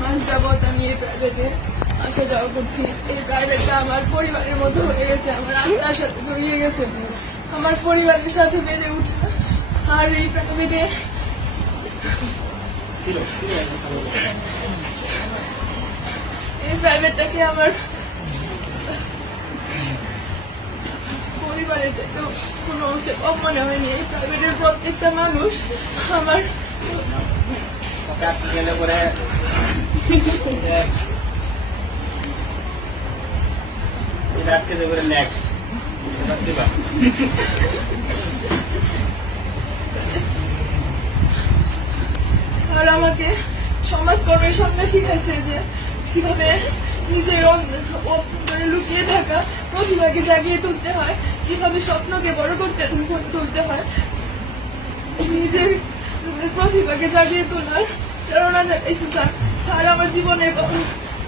মাস যাবত আমি এই প্রাইভেটে আসা যাওয়া করছি। এই প্রাইভেটটা আমার পরিবারের মতো হয়ে গেছে, আমার আত্মার সাথে জড়িয়ে গেছে, আমার পরিবারের সাথে বেড়ে উঠা। আর এই প্রাইভেটটাকে আমার পরিবারের চাইতে কোনো অংশে কম মনে হয়নি। এই প্রাইভেটের প্রত্যেকটা মানুষ আমার আর আমাকে সমাজকর্মের সামনে শিখাইছে যে কিভাবে নিজের লুকিয়ে থাকা প্রতিভাকে জাগিয়ে তুলতে হয়, কিভাবে স্বপ্নকে বড় করতে তুলতে হয়, নিজের প্রতিভাকে জাগিয়ে তোলার প্রেরণা জাগাইছে স্যার। স্যার আমার জীবনের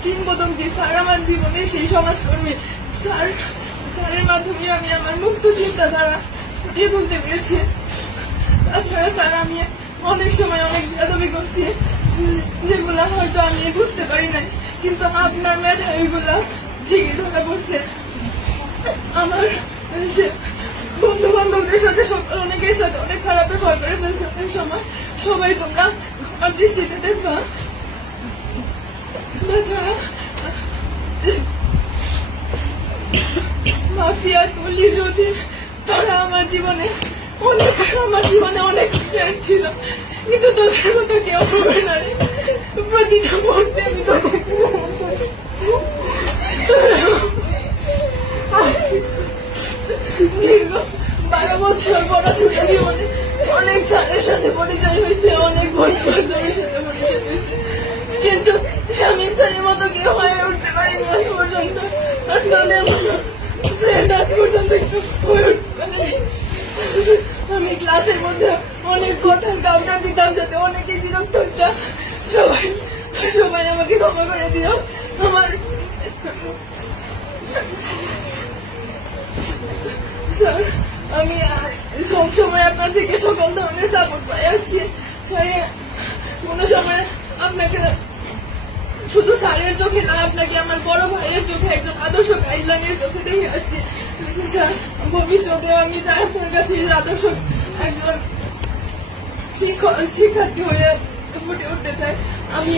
কিংবদন্তি, স্যার আমার জীবনের সেই সমাজকর্মী। স্যারের মাধ্যমে আমি আমার মুক্ত চিন্তাধারা ফুটিয়ে তুলতে পেরেছি। তাছাড়া স্যার আমি অনেক সময় অনেক বেয়াদবি করছি, যেগুলা হয়তো আমি বুঝতে পারি নাই, কিন্তু আপনার মেধা ওইগুলা ঠিকই ধরা পড়ছে। আমার বন্ধু বান্ধবদের সাথে অনেকের সাথে অনেক খারাপ ব্যবহার করে ফেলছে অনেক সময়। সবাই তোমরা আমার দৃষ্টিতে দেখবা। তাছাড়া মাফিয়া তুলি যদি তোরা আমার জীবনে অনেক ফ্রেন্ড ছিল, কিন্তু তোদের মতো কেউ হবে না রে। প্রতিটা মুহূর্তে আমি দীর্ঘ 12 বছর পড়াশোনা জীবনে অনেক স্যারের সাথে পরিচয় হয়েছে, অনেক বন্ধু বান্ধবের সাথে পরিচয় হয়েছে, কিন্তু স্বামীর স্যারের মতো কেউ হয়ে উঠতে পারিনি আজ পর্যন্ত। আর তোদের মতো ফ্রেন্ড আজ পর্যন্ত হয়ে উঠতে পারিনি। আমি ক্লাসের মধ্যে অনেক কথা কাউন্টার দিতাম যাতে অনেকে বিরক্ত হতাম। সবাই আমাকে ক্ষমা করে দিও। আমার স্যার, আমি সবসময় আপনার থেকে সকল ধরনের সাপোর্ট পাই আসছি। স্যার, কোনো সময় আপনাকে শুধু স্যারের চোখে না, আপনাকে আমার বড় ভাইয়ের চোখে, একজন আদর্শ গাইডলাইনের চোখে দেখে আসছি। ভবিষ্যতেও আমি চাই আপনার কাছে আদর্শ একজন শিক্ষার্থী হয়ে ফুটে উঠতে চাই। আমি